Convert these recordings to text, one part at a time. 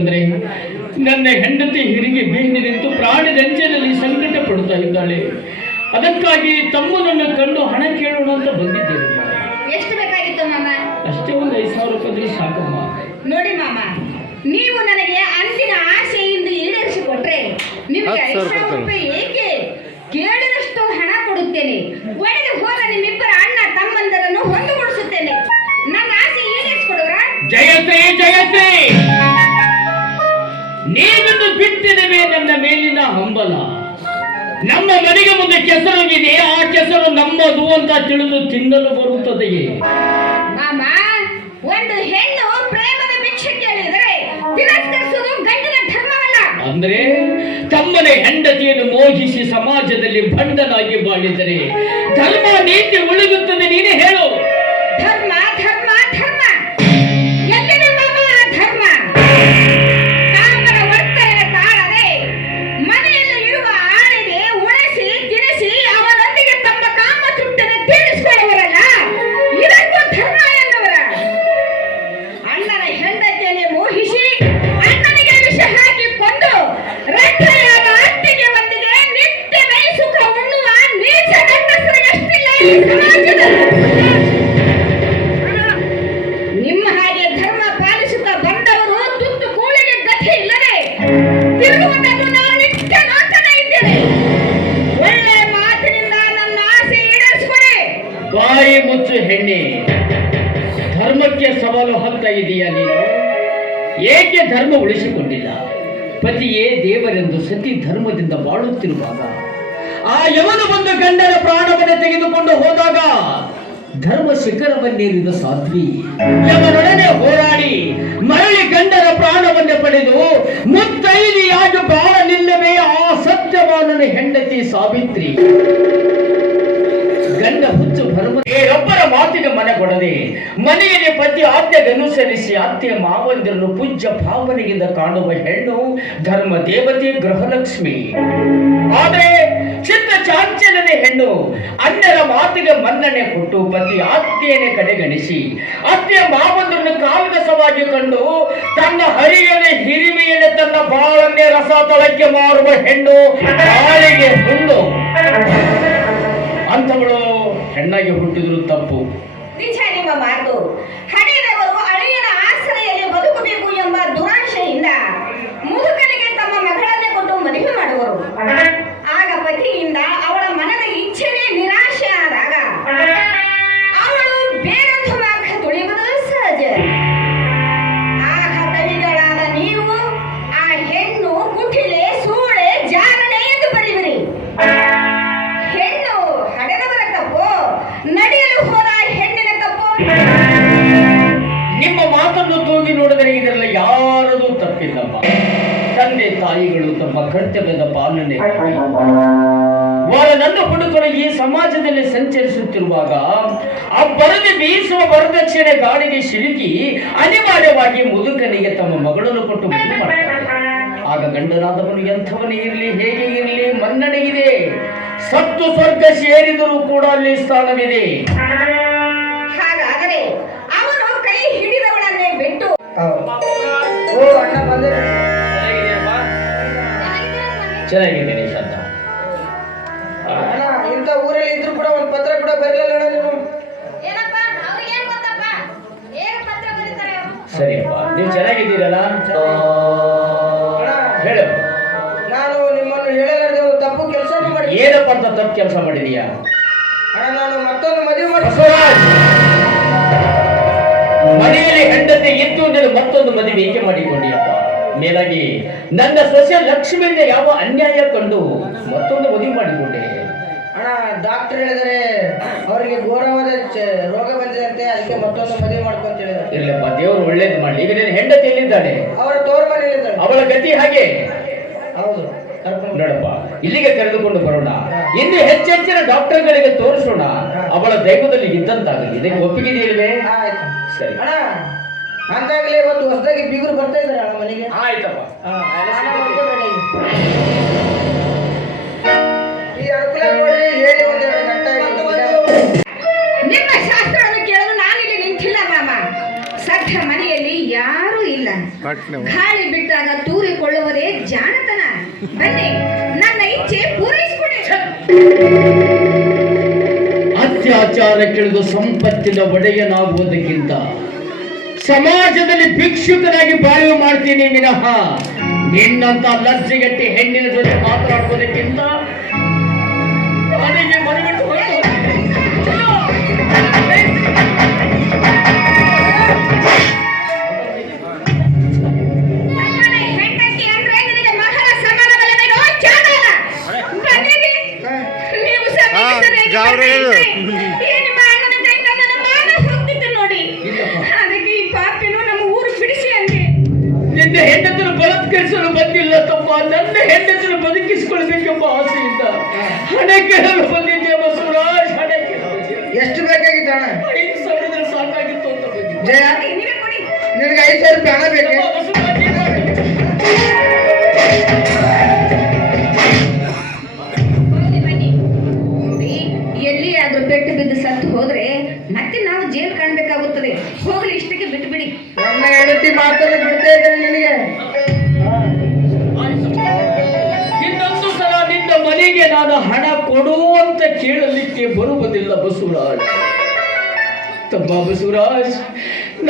ಯಾಕಂದ್ರೆ ನನ್ನ ಹೆಂಡತಿ ಹಿರಿಗೆ ಬೇನೆ ನಿಂತು ಪ್ರಾಣದಂಚನಲ್ಲಿ ಸಂಕಟ ಪಡ್ತಾ ಇದ್ದಾಳೆ. ಅದಕ್ಕಾಗಿ ತಮ್ಮನನ್ನು ಕಂಡು ಹಣ ಕೇಳೋಣ ಅಂತ ಬಂದಿದ್ದೇನೆ. ಎಷ್ಟು ಬೇಕಾಗಿತ್ತು ಮಾಮ? ಅಷ್ಟೇ ಒಂದು ಐದು ಸಾವಿರ ರೂಪಾಯಿ ಸಾಕಮ್ಮ ನೋಡಿ ಮಾಮ ನೀವು ನನಗೆ ಅಂದಿನ ಆಸೆಯಿಂದ ಈಡೇರಿಸಿ ಕೊಟ್ರೆ ನಿಮಗೆ ಐದು ಸಾವಿರ ರೂಪಾಯಿ ಏಕೆ? ಕೇಳಿದಷ್ಟು ಹಣ ಕೊಡುತ್ತೇನೆ. ಒಡೆದು ಹೋದ ನಿಮ್ಮಿಬ್ಬರ ಅಣ್ಣ ತಮ್ಮಂದರನ್ನು ಹೊಂದುಗೊಳಿಸುತ್ತೇನೆ. ನನ್ನ ಆಸೆ ಈಡೇರಿಸಿಕೊಡುವ ಜಯತೆ ಜಯಶ್ರೀ ನೀನನ್ನು ಬಿಟ್ಟಿರುವೆ ನನ್ನ ಮೇಲಿನ ಹಂಬಲ. ನಮ್ಮ ಮನೆಗೆ ಮುಂದೆ ಕೆಸರಾಗಿದೆ ಆ ಕೆಸರು ನಮ್ಮದು ಅಂತ ತಿಳಿದು ತಿನ್ನಲು ಬರುತ್ತದೆಯೇ? ಮಾಮ ಒಂದು ಹೆಣ್ಣು ಪ್ರೇಮದ ಭಿಕ್ಷೆ ಕೇಳಿದರೆ ತಿರಸ್ಕರಿಸುವುದು ಗಂಡಿನ ಧರ್ಮವಲ್ಲ. ಅಂದ್ರೆ ತಮ್ಮನ ಹೆಂಡತಿಯನ್ನು ಮೋಹಿಸಿ ಸಮಾಜದಲ್ಲಿ ಬಂಡನಾಗಿ ಬಾಳಿದರೆ ಧರ್ಮ ನೀತಿ ಉಳುಗುತ್ತದೆ ನೀನೇ ಹೇಳು. ನಿಮ್ಮ ಧರ್ಮ ಪಾಲಿಸುತ್ತಾ ಬಂದವರು ಕೂಳಿಗೆ ಹೆಣ್ಣೆ, ಧರ್ಮಕ್ಕೆ ಸವಾಲು ಏಕೆ ಧರ್ಮ ಉಳಿಸಿಕೊಂಡಿಲ್ಲ? ಪತಿಯೇ ದೇವರೆಂದು ಸತಿ ಧರ್ಮದಿಂದ ಬಾಳುತ್ತಿರುವಾಗ ಆ ಯವನು ಬಂದು ಗಂಡನ ಪ್ರಾಣವನ್ನು ತೆಗೆದುಕೊಂಡು ಹೋದಾಗ ಧರ್ಮ ಶಿಖರವನ್ನೇರಿದ ಸಾಧ್ವಿ ಯವನೊಡನೆ ಹೋರಾಡಿ ಮರಳಿ ಗಂಡನ ಪ್ರಾಣವನ್ನು ಪಡೆದು ಮುತ್ತೈದಿಯಾಗಿ ಬಾಳಲಿಲ್ಲವೇ ಆ ಸತ್ಯವಾನನ ಹೆಂಡತಿ ಸಾವಿತ್ರಿ. ಗಂಡ ಹುಚ್ಚು ಭರಮ ಮಾತಿಗೆ ಮನಗೊಡದೆ ಮನೆಯಲ್ಲಿ ಪತಿ ಆಜ್ಞೆಗನುಸರಿಸಿ ಅತ್ತೆ ಮಾವಂದಿರನ್ನು ಪೂಜ್ಯ ಭಾವನೆಯಿಂದ ಕಾಣುವ ಹೆಣ್ಣು ಧರ್ಮ ದೇವತೆ ಗೃಹಲಕ್ಷ್ಮಿ. ಆದರೆ ಚಿತ್ತ ಚಾಂಚಲನೆ ಹೆಣ್ಣು ಅಣ್ಣರ ಮಾತಿಗೆ ಮನ್ನಣೆ ಕೊಟ್ಟು ಪತಿ ಆಜ್ಞೆಯನ್ನೇ ಕಡೆಗಣಿಸಿ ಅತ್ತೆ ಮಾವಂದ್ರನ್ನು ಕಾಲಕಸವಾಗಿ ಕಂಡು, ತನ್ನ ಹರಿಯನೆ ಹಿರಿಮೆಯನ್ನು ತನ್ನ ಬಾಳನ್ನೇ ರಸ ತಳಕ್ಕೆ ಮಾರುವ ಹೆಣ್ಣು ಬಾಳಿಗೆ ಹುಣ್ಣು ಅಂಥವಳು ಹೆಣ್ಣಾಗಿ ಹುಟ್ಟಿದ್ರು ತಪ್ಪು. ನಿಜ ನಿಮ್ಮ ಮಾತು ಹಡೆದವರು ಅಳಿಯನ ಆಶ್ರಯಲ್ಲಿ ಬದುಕಬೇಕು ಎಂಬ ದುರಾಶೆಯಿಂದ ತಂದೆ ತಾಯಿಗಳು ತಮ್ಮ ಕರ್ತವ್ಯದ ಪಾಲನೆ. ನನ್ನ ಸಮಾಜದಲ್ಲಿ ಸಂಚರಿಸುತ್ತಿರುವಾಗ ಆ ಬರದೆ ಬೀಸುವ ವರದಕ್ಷಿಣೆ ಗಾಡಿಗೆ ಸಿಲುಕಿ ಅನಿವಾರ್ಯವಾಗಿ ಮುದುಕನಿಗೆ ತಮ್ಮ ಮಗಳನ್ನು ಕೊಟ್ಟು ಆಗ ಗಂಡನಾದವನು ಎಂಥವನೇ ಇರಲಿ ಹೇಗೆ ಇರಲಿ ಮನ್ನಣೆಗಿದೆ ಇದೆ. ಸತ್ತು ಸ್ವರ್ಗ ಸೇರಿದರೂ ಕೂಡ ಅಲ್ಲಿ ಸ್ಥಾನವಿದೆ. ಹಾಗಾದರೆ ಅವನು ಕೈ ಹಿಡಿದವಳನ್ನೇ ಬಿಟ್ಟು ಚೆನ್ನಾಗಿದ್ದೀನಿ ಶಾಂತ ಅಣ್ಣ ಇಂಥ ಊರಲ್ಲಿ ಇದ್ರು ಕೂಡ ಒಂದು ಪತ್ರ ಕೂಡ ಬರಲಿಲ್ಲ ಅಣ್ಣ ನೀವು ಏನಪ್ಪ ಅವ್ರಿಗೆ ಏನ್ ಗೊತ್ತಪ್ಪ? ಏನು ಪತ್ರ ಬರೀತಾರೆ ಅವರು? ಸರಿಯಪ್ಪ ನೀವು ಚೆನ್ನಾಗಿದ್ದೀರಲ್ಲ ಅಣ್ಣ ಹೇಳು. ನಾನು ನಿಮ್ಮನ್ನು ಹೇಳಲಾರ್ದೆ ಒಂದು ತಪ್ಪು ಕೆಲಸ ಮಾಡಿ ಏನಪ್ಪ ಅಂತ ತಪ್ಪು ಕೆಲಸ ಮಾಡಿದೀಯಾ ಅಣ್ಣ ನಾನು ಮತ್ತೊಂದು ಮದುವೆ ಮಾಡಿ ಮನೆಯಲ್ಲಿ ಹೆಂಡತಿ ಇತ್ತು ನೀನು ಮತ್ತೊಂದು ಮದುವೆ ಏಕೆ ಮಾಡಿಕೊಂಡಿಯಪ್ಪ? ಮೇಲಾಗಿ ನನ್ನ ಸಸ್ಯ ಲಕ್ಷ್ಮಿಯಿಂದ ಯಾವ ಅನ್ಯಾಯ ಕಂಡು ಮತ್ತೊಂದು ಮದುವೆ ಮಾಡಿಕೊಂಡೆ? ಅಣ್ಣ ಡಾಕ್ಟರ್ ಹೇಳಿದರೆ ಅವರಿಗೆ ಘೋರವಾದ ರೋಗ ಬಂದಿದಂತೆ ಅದಕ್ಕೆ ಮತ್ತೊಂದು ಮದುವೆ ಮಾಡ್ಕೊಂತ ಹೇಳಿದ್ರು. ಇರ್ಲಪ್ಪ ದೇವರು ಒಳ್ಳೇದು ಮಾಡಲಿ. ಈಗ ನಿನ್ನ ಹೆಂಡತಿ ಎಲ್ಲಿದ್ದಾಳೆ ಅವರ ತೋರ್ ಮನೆಯಲ್ಲಿದ್ದಾಳೆ ಅವಳ ಗತಿ ಹಾಗೆ? ಹೌದು ನೋಡಪ್ಪ ಇಲ್ಲಿಗೆ ಕರೆದುಕೊಂಡು ಬರೋಣ. ಇನ್ನು ಹೆಚ್ಚೆಚ್ಚಿನ ಡಾಕ್ಟರ್ಗಳಿಗೆ ತೋರಿಸೋಣ. ಅವಳ ದೈವದಲ್ಲಿ ಇದ್ದಂತಾಗಲಿ. ಇದಕ್ಕೆ ಒಪ್ಪಿಗಿದೆಯಲ್ವೇ ಆಯ್ತು. ಸರಿ. ಅಣ್ಣ ಅಂದಾಗಲೇ ಇವತ್ತು ಹೊಸದಾಗಿ ಬಿಗುರು ಬರ್ತಾ ಇದ್ದಾರೆ ಅಣ್ಣ ಮನೆಗೆ. ಆಯ್ತಪ್ಪ. ಹಾ, ನಾನು ತೂರಿಕೊಳ್ಳುವುದೇ ಈಗ. ಈ ಅನುಕೂಲ ನೋಡ್ರಿ ಹೇಳಿ ಒಂದೆರಡು ಗಂಟೆ ಆಯ್ತು. ನಿಮ್ಮ ಶಾಸ್ತ್ರವನ್ನು ಕೇಳಲು ನಾನಿಲ್ಲಿ ನಿಂತಿಲ್ಲ ಮಾಮ. ಸದ್ಯ ಮನೆಯಲ್ಲಿ ಯಾರೂ ಇಲ್ಲ. ಗಾಳಿ ಬಿಟ್ಟ ಜಾಣತನ. ಬನ್ನಿ ನನ್ನ ಇಚ್ಛೆ ಪೂರೈಸಿಕೊಡಿ. ಅತ್ಯಾಚಾರಕ್ಕಿಳಿದು ಸಂಪತ್ತಿನ ಒಡೆಯನಾಗುವುದಕ್ಕಿಂತ ಸಮಾಜದಲ್ಲಿ ಭಿಕ್ಷುಕನಾಗಿ ಬಾಳ್ವೆ ಮಾಡ್ತೀನಿ ವಿನಃ. ನಿನ್ನಂತ ಲಜ್ಜೆಗಟ್ಟಿ ಹೆಣ್ಣಿನ ಜೊತೆ ಮಾತನಾಡುವುದಕ್ಕಿಂತ ಮನೆಗೆ ಹೆಂಡತಿನ ಬದುಕಿಸಿಕೊಳ್ಬೇಕೆಂಬ ಆಸೆಯಿಂದ ಹಣೆ ಕೇಳಲು ಬಂದಿದ್ದೆ ಬಸವರಾಜ್ ಹಣೆ. ಎಷ್ಟು ಬೇಕಾಗಿತ್ತು ಹಣ? ಐದು ಸಾವಿರದಲ್ಲಿ ಸಾಕಾಗಿತ್ತು ಅಂತ ಬಂದಿದ್ದೆ. ಜಯ ಕೊಡಿ. ನಿನಗೆ ಐದು ಸಾವಿರ ರೂಪಾಯಿ ಹಣ ಬೇಕೆ? ನಿನ್ನ ನಾನು ಹಣ ಕೊಡು ಅಂತ ಕೇಳಲಿಕ್ಕೆ ಬರುವುದಿಲ್ಲ ಬಸವರಾಜ್. ತಮ್ಮ ಬಸವರಾಜ್,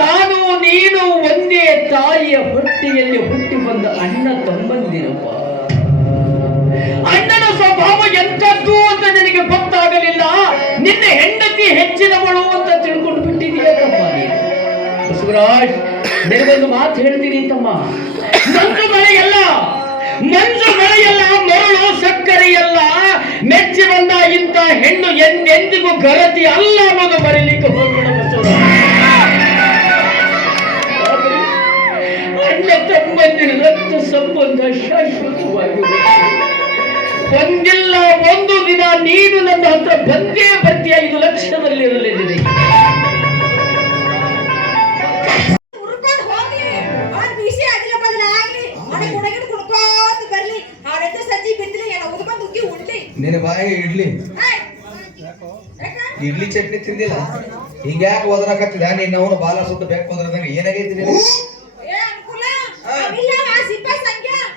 ನಾನು ನೀನು ಒಂದೇ ತಾಯಿಯ ಹೊಟ್ಟೆಯಲ್ಲಿ ಹುಟ್ಟಿ ಬಂದ ಅಣ್ಣ ತಮ್ಮಂದಿರಪ್ಪ. ಅಣ್ಣನ ಸ್ವಭಾವ ಎಂಥದ್ದು ಅಂತ ನಿನಗೆ ಗೊತ್ತಾಗಲಿಲ್ಲ? ನಿನ್ನ ಹೆಂಡತಿ ಹೆಚ್ಚಿನವಳು ಅಂತ ತಿಳ್ಕೊಂಡು ಬಿಟ್ಟಿದೀಯ ತಮ್ಮ ಬಸವರಾಜ್, ನಿನಗೊಂದು ಮಾತು ಹೇಳ್ತೀನಿ ತಮ್ಮ. ಮಂಜು ಮಳೆಯಲ್ಲ ಮಂಜು ಮಳೆಯಲ್ಲ, ಮರಳು ಸಕ್ಕರೆಯಲ್ಲ, ಮೆಚ್ಚಿ ಬಂದ ಇಂಥ ಹೆಣ್ಣು ಎಂದೆಂದಿಗೂ ಗಲತಿ ಅಲ್ಲ ಅನ್ನೋದು ಬರೀಲಿಕ್ಕೆ ಹೋಗ್ಬೇಡ ತಮ್ಮಂದಿನ ರಕ್ತ ಸಂಬಂಧ ಶಾಶ್ವತವಾಗಿ ಒಂದಿಲ್ಲ ಒಂದು ದಿನ ನೀನು ನನ್ನ ಹತ್ರ ಬಂದೇ ಚಟ್ನಿ ತಿಂದಿಲ್ಲ? ಹಿಂಗ್ಯಾಕೆ ಓದ್ರಾಕತ್ತಿದ ನೀನ್ ಅವನು ಬಾಲ ಸುಟ್ಟು ಬೇಕು ಹೋದ್ರದಂಗ ಏನಾಗೈತಿ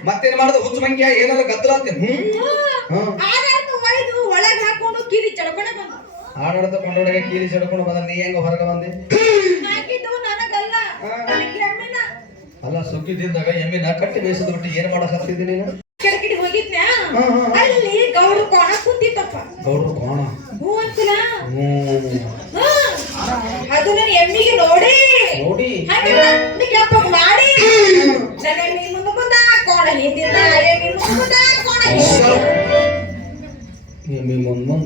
ಮತ್ತೇನ್ ಮಾಡುದು? ಹುಚ್ಚು ಮಂಗ್ಯ ಏನಾದ್ರು ಗದ್ದಲ ಹ್ಮ್? ಆಡಾಡ್ತು ಕೊಂಡೊಳಗೆ ಕೀಲಿ ಚಡ್ಕೊಂಡು ಬಂದ. ನೀ ಹೆಂಗ ಹೊರಗೆ ಬಂದೆ? ಅಲ್ಲ ಸುಗ್ಗಿದ್ದಾಗ ಎಮ್ಮಿನ ಕಟ್ಟಿ ಬೇಯಿಸದ್ ಬಿಟ್ಟು ಏನ್ ಮಾಡಕ್ ಹತ್ತಿದ್ದಿ ನೀನು ಕೆಳಕಿಡಿ ಹೋಗಿದ್ನ್ಯಾ ಹಾ, ಹಾ. ಅಲ್ಲಿ ಗೌಡ ಕೋಣ ಕುಂತಿತ್ತಪ್ಪ. ಗೌಡ ಕೋಣ? ಹೂ ಅಂತಲ ಹ್ಮ್ ಅದು ನನ್ನ ಎಮ್ಮಿಗೆ ನೋಡಿ. ನೋಡಿ? ಮಾಡಿ. ನನ್ನ ಎಮ್ಮಿ ಮುಂದೆ ಮುಂದ ಕೋಣ ಹಿಂದಿದ್ದ ಎಮ್ಮಿ ಮುಂದೆ ಮುಂದ ಕೋಣ ಹಿಂದಿದ್ದ ಎಮ್ಮಿ ಮುಂದ್ ಮುಂದ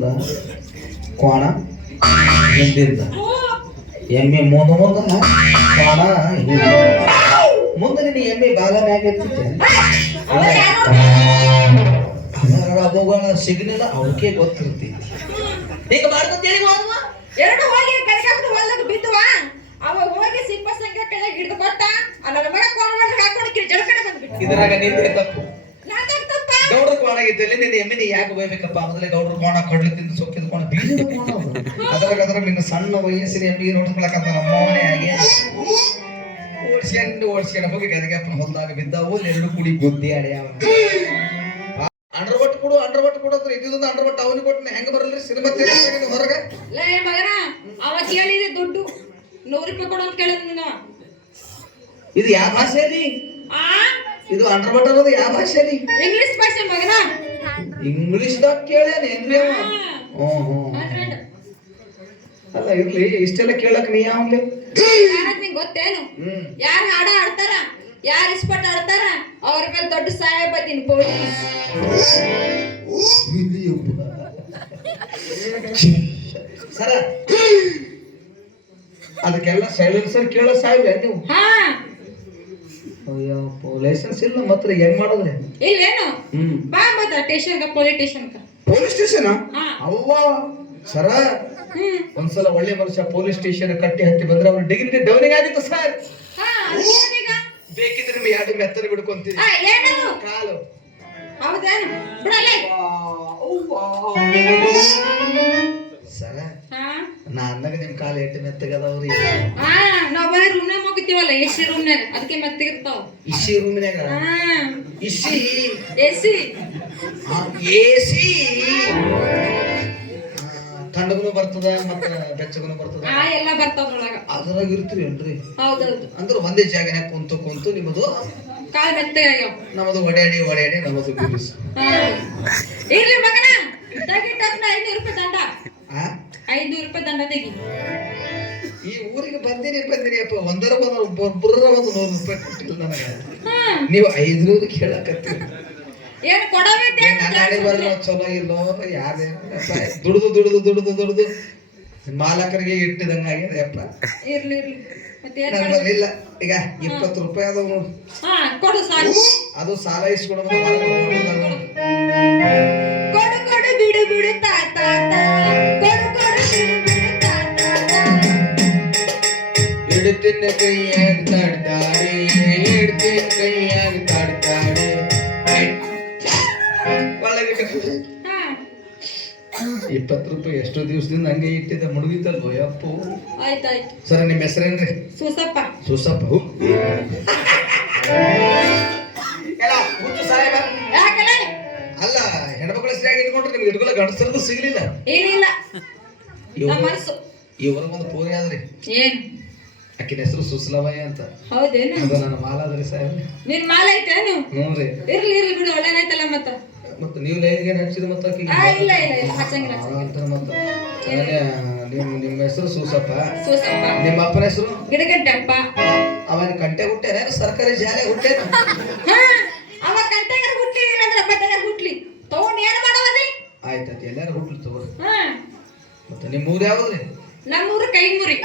ಕೋಣ ಎಮ್ಮೆ ಮುಂದ ಮುಂದ ಕೋಣ ಹಿಂದ ಮುಂದೆ ನಿನ್ನ ಎಮ್ಮೆ ಬಾಲ ಮ್ಯಾಗ ಎತ್ತಿತ್ತೆ ಅವ ಯಾರು ಅವುಗಳ ಸಿಗ್ನಲ್ ಅವಕ್ಕೆ ಗೊತ್ತಿರ್ತೈತಿ ಈಗ ಮಾಡ್ಕೊಂತೇಳಿ ಹೋದ್ವ ಎರಡು ಹೋಗಿ ಕರಿಕಾಕ್ದು ಹೊಲ್ದಾಗ ಬಿದ್ದುವ ಅವ ಹೋಗಿ ಸಿಂಪ ಸಂಖ್ಯೆ ಕೆಳಗೆ ಹಿಡಿದು ಕೊಟ್ಟ. ಅಲ್ಲ ನನ್ನ ಮಗ ಕೋಣ ಒಳಗೆ ಹಾಕೊಂಡು ಜಳಕಡೆ ಜಡ್ಕಡೆ ಬಂದ್ಬಿಟ್ಟು ಇದ್ರಾಗ ನಿಂದೆ ತಪ್ಪು. ಗೌಡ್ರ ಕೋಣ ಇದ್ದಲ್ಲಿ ನಿನ್ನ ಎಮ್ಮಿನಿ ಯಾಕೆ ಬೈಬೇಕಪ್ಪ ಅಂದ್ರೆ ಗೌಡ್ರ ಕೋಣ ಕಡ್ಲಿ ತಿಂದು ಸೊಕ್ಕಿದ ಕೋಣ ಬೀಜ ಕೋಣ ಅದು. ಅದ್ರಾಗ ಅದ್ರಾಗ ನಿನ್ನ ಸಣ್ಣ ವಯಸ್ಸಿನ ಎಮ್ಮಿಗೆ ನೋಡ್ಕೊಳಕಂತ ನಮ್ಮ ಮನೆ ಹಾಗೆ. ಓಡ್ಸ್ಕೊಂಡು ಓಡ್ಸ್ಕೊಂಡು ಹೋಗಿ ಗದಗಪ್ಪನ ಹೊಲ್ದಾಗ ಬಿದ್ದವು. ಎರಡು ಕುಡಿ ಗುದ್ದಿ ಅಡ್ಯಾವ. ಅಂಡರ್ ಬಟ್ ಕೊಡು ಅಂಡರ್ ಬಟ್ ಕೊಡು ಅಂದ್ರೆ ಇದ್ದೊಂದು ಅಂಡರ್ ಬಟ್ ಅವನಿಗೆ ಕೊಟ್ಟು ಹೆಂಗ್ ಬರಲ್ರಿ? ಸಿನಿಮಾ ತೆರೆದ ಹೊರಗೆ? ಲೇ ಮಗನ ಅವ ಕೇಳಿದೆ ದುಡ್ಡು. ನೂರು ರೂಪಾಯಿ ಕೊಡು ಅಂತ ಕೇಳಿದ್ ನೀನು. ಇದು ಯಾವ ಭಾಷೆ ರೀ ಆ? ಇದು ಅಂಡರ್ ಬಟ್ ಅನ್ನೋದು ಯಾವ ಭಾಷೆ ರೀ ಇಂಗ್ಲಿಷ್ ಭಾಷೆ ಮಗನ. ಇಂಗ್ಲಿಷ್ ದಾಗ ಕೇಳೇನೆ ಏನ್ರಿ ಅಲ್ಲ ಇರ್ಲಿ ಇಷ್ಟೆಲ್ಲ ಕೇಳಕ್ ನೀ ಯಾವ್ಲಿ ಯಾರದ್ ನಿಂಗೆ ಗೊತ್ತೇನು? ಯಾರು ಹಾಡ ಆಡ್ತಾರ ಯಾರು ಇಸ್ಪಟ್ ಆಡ್ತಾರ? ಅವ್ರ ಮೇಲೆ ದೊಡ್ಡ ಸಹಾಯ ಬತ್ತೀನಿ ಪೊಲೀಸ್. ಸರ ಅದಕ್ಕೆಲ್ಲ ಸೈಲೆನ್ಸರ್ ಕೇಳೋ ಸಾಯ್ವೆ ನೀವು? ಹಾ. ಅಯ್ಯೋ ಲೈಸೆನ್ಸ್ ಇಲ್ಲ ಮಾತ್ರ ಹೆಂಗ್ ಮಾಡಿದ್ರೆ? ಇಲ್ಲೇನು? ಬಾ ಮತ್ತ station police station police station ಅವ್ವ ಸರ ಒಂದ್ಸಲ ಒಳ್ಳೆ ಮನುಷ್ಯ ಪೊಲೀಸ್ ಸ್ಟೇಷನ್ ಕಟ್ಟಿ ಹತ್ತಿ ಬಂದ್ರೆ ಅವ್ರ ಡಿಗ್ರಿ ಡೌನಿಂಗ್ ಆಗಿತ್ತು ಸರ್. ಬೇಕಿದ್ರೆ ನಿಮ್ಗೆ ಎರಡು ಮೆತ್ತನ ಬಿಡ್ಕೊಂತೀನಿ. ಕಾಲು. ಹೌದೇನು ಬಿಡಲ್ಲ ಸರ ನಾ ಅಂದಾಗ ನಿಮ್ ಕಾಲ ಎಟ್ಟು ಮೆತ್ತಗದವ್ರಿ ನಾವ್ ಬರೀ ರೂಮ್ನಾಗ ಹೋಗ್ತೀವಲ್ಲ ಎಸಿ ರೂಮ್ನಾಗ ಅದಕ್ಕೆ ಮೆತ್ತಗಿರ್ತಾವ ಇಸಿ ರೂಮಿನಾಗ ಇಸಿ ಎಸಿ ಎಸಿ ತಣ್ಣಗನು ಬರ್ತದ ಮತ್ತ ಬೆಚ್ಚಗನು ಬರ್ತದ? ಆ ಎಲ್ಲ ಬರ್ತಾವ ಒಳಗ ಅದ್ರಾಗ ಇರ್ತೀರಿ ಏನ್ರಿ ಹೌದೌದು. ಅಂದ್ರೆ ಒಂದೇ ಜಾಗನ್ಯಾಗ ಕುಂತು ಕುಂತು ನಿಮ್ಮದು ಕಾಲ್ ಬೆತ್ತ ನಮ್ಮದು ಒಡ್ಯಾಡಿ ಒಡ್ಯಾಡಿ ನಮ್ಮದು ಬಿರುಸು ಇರ್ಲಿ ಮಗನ ತೆಗಿ ಟಕ್ನ ಐನೂರು ರೂಪಾಯಿ ದಂಡ. ಆ? ಐನೂರು ರೂಪಾಯಿ ದಂಡ ತೆಗಿ. ಈ ಊರಿಗೆ ಬಂದಿರಿ ಬಂದಿನಿ ಅಪ್ಪ. ಒಂದರ ಒಂದು ಒಬ್ಬರ ಒಂದು ನೂರು ರೂಪಾಯಿ ಕೊಟ್ಟಿಲ್ಲ ನನಗೆ. ನೀವು ಐದ್ನೂರು ಕೇಳಕತ್ತೀರಿ. ಏನ್ ಬರಲ್ಲ ಚಲೋ ಇಲ್ಲೋ ಯಾರೇ ದುಡ್ದು ದುಡ್ದು ದುಡ್ದು ದುಡ್ದು. ಮಾಲಕರಿಗೆ ಇಟ್ಟಿದಂಗ ಇರ್ಲಿ ಇರ್ಲಿ. ಇಲ್ಲ. ಈಗ ಇಪ್ಪತ್ತು ರೂಪಾಯಿ ಅದಾವ ನೋಡು. ಹಾ ಕೊಡು ಸಾಕು. ಅದು ಸಾಲ ಇಸ್ಕೊಡೋದು ಕೊಡು ಕೊಡು ಬಿಡು ಬಿಡು ತಾತ. ಕೊಡು ಕೊಡು ಬಿಡು ಬಿಡು. ಇಡ್ತಿನ ಕೈಯಾಗ ಇಡ್ತಿನ ಕೈಯಾಗ ಇಪ್ಪತ್ತು ರೂಪಾಯಿ ಎಷ್ಟು ದಿವಸದಿಂದ ಹಂಗೆ ಇಟ್ಟಿದ್ದೆ ಮುಳುಗಿತಲ್ವೋ ಯಪ್ಪು. ಆಯ್ತಾಯ್ತು. ಸರ್ ನಿಮ್ಮ ಹೆಸರೇನ್ರಿ? ಸುಸಪ್ಪ. ಸುಸಪ್ಪ ಹೂ. ಅಲ್ಲ ಹೆಣ್ಮಕ್ಳ ಸರಿಯಾಗಿ ಇಟ್ಕೊಂಡ್ರೆ? ನಿಮ್ಗೆ ಇಟ್ಕೊಲ್ಲ ಗಂಡಸರದ್ದು ಸಿಗ್ಲಿಲ್ಲ. ಏನಿಲ್ಲ. ಇವರು ಒಂದು ಪೂರಿ ಆದ್ರಿ. ಏನ್? ಅಕ್ಕಿನ ಹೆಸರು ಸುಸಲಭಯ ಅಂತ. ಹೌದೇನು? ಅದು ನನ್ನ ಮಾಲಾದ್ರಿ ಸಾಹೇಬ್ ನಿನ್ ಮಾಲ ನೀವು? ಹ್ಞೂ ರೀ. ಇರ್ಲಿ ಇರ್ಲಿ ಬಿಡು ಐತಲ್ಲ ಮತ್ತ? ಮತ್ತೆ ನೀವು ಲೈನ್ಗೆ ಹಚ್ಚಿದ ಮತ್ತೆ ಆಕಿಗೆ? ಆ ಇಲ್ಲ ಇಲ್ಲ ಇಲ್ಲ ಹಚ್ಚಂಗಿಲ್ಲ ಅಂತಾನೆ ಮತ್ತೆ. ಅದೇ, ನಿಮ್ ನಿಮ್ಮ ಹೆಸರು ಸೂಸಪ್ಪ. ಸೂಸಪ್ಪ. ನಿಮ್ಮ ಅಪ್ಪನ ಹೆಸರು? ಗಿಡಗಂಟಪ್ಪ ಅವನ ಕಂಟೆ ಹುಟ್ಟೇನೆ ಸರ್ಕಾರಿ ಜಾಲೆ ಹುಟ್ಟೇನ ಹಾ ಅವ ಕಂಟೆಗಾರ ಹುಟ್ಲಿ ಇಲ್ಲಂದ್ರ ಬಟ್ಟೆಗಾರ ಹುಟ್ಲಿ. ತಗೊಂಡ್ ಏನ್ ಮಾಡವಲ್ಲಿ ಆಯ್ತಾಯ್ತು ಎಲ್ಲಾರು ಹುಟ್ಲಿ ತಗೋರಿ. ಹಾ. ಮತ್ತೆ ನಿಮ್ಮ ಊರು ಯಾವ್ದ್ರಿ? ನಮ್ಮೂರು ಕೈಮುರಿ.